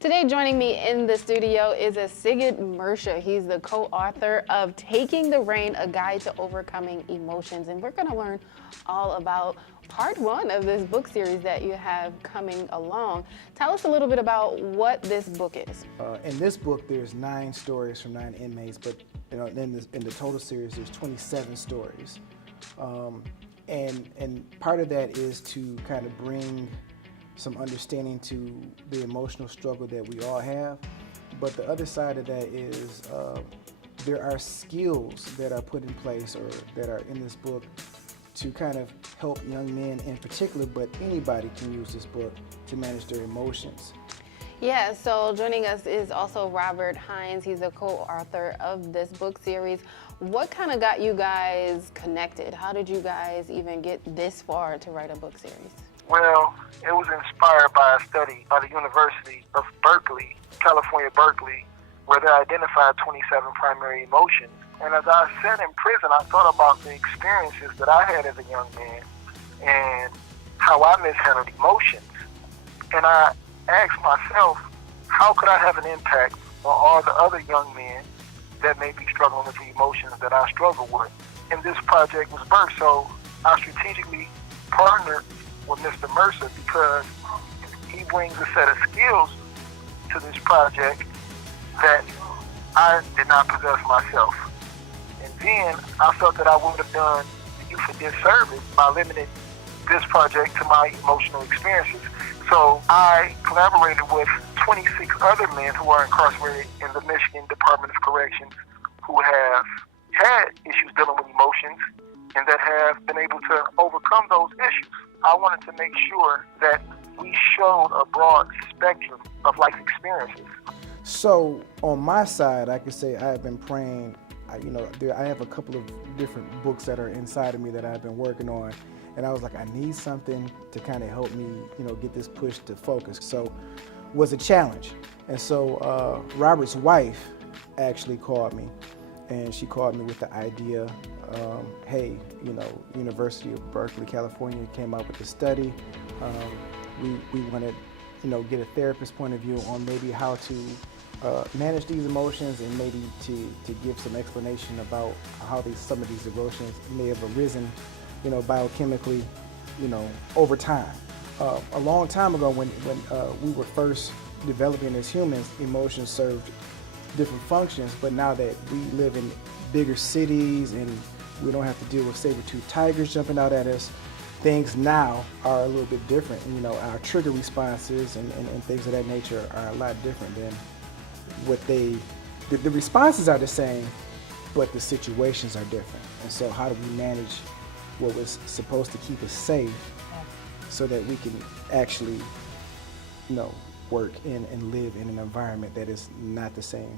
Today joining me in the studio is Sigurd Mersha. He's the co-author of Taking the Reign, A Guide to Overcoming Emotions. And we're gonna learn all about part one of this book series that you have coming along. Tell us a little bit about what this book is. In this book, there's 9 stories from 9 inmates, but in the total series, there's 27 stories. And part of that is to kind of bring some understanding to the emotional struggle that we all have. But the other side of that is there are skills that are put in place or that are in this book to kind of help young men in particular, but anybody can use this book to manage their emotions. Yeah, so joining us is also Robert Hines. He's the co-author of this book series. What kind of got you guys connected? How did you guys even get this far to write a book series? Well, it was inspired by a study by the University of Berkeley, California, Berkeley, where they identified 27 primary emotions. And as I sat in prison, I thought about the experiences that I had as a young man and how I mishandled emotions. And I asked myself, how could I have an impact on all the other young men that may be struggling with the emotions that I struggle with? And this project was birthed, so I strategically partnered with Mr. Mersha because he brings a set of skills to this project that I did not possess myself. And then I felt that I would have done the youth a disservice by limiting this project to my emotional experiences. So I collaborated with 26 other men who are incarcerated in the Michigan Department of Corrections who have had issues dealing with emotions and that have been able to overcome those issues. I wanted to make sure that we showed a broad spectrum of life experiences. So on my side, I can say I have been praying. I have a couple of different books that are inside of me that I've been working on, and I was like, I need something to kind of help me, get this push to focus. So it was a challenge, and so Robert's wife actually called me, and she called me with the idea. Hey, University of Berkeley, California came up with a study. We want to, get a therapist point of view on maybe how to manage these emotions and maybe to give some explanation about how some of these emotions may have arisen, biochemically, over time. A long time ago when we were first developing as humans, emotions served different functions, but now that we live in bigger cities and we don't have to deal with saber-toothed tigers jumping out at us, things now are a little bit different. Our trigger responses and things of that nature are a lot different than what the responses are the same, but the situations are different. And so how do we manage what was supposed to keep us safe so that we can actually, work in and live in an environment that is not the same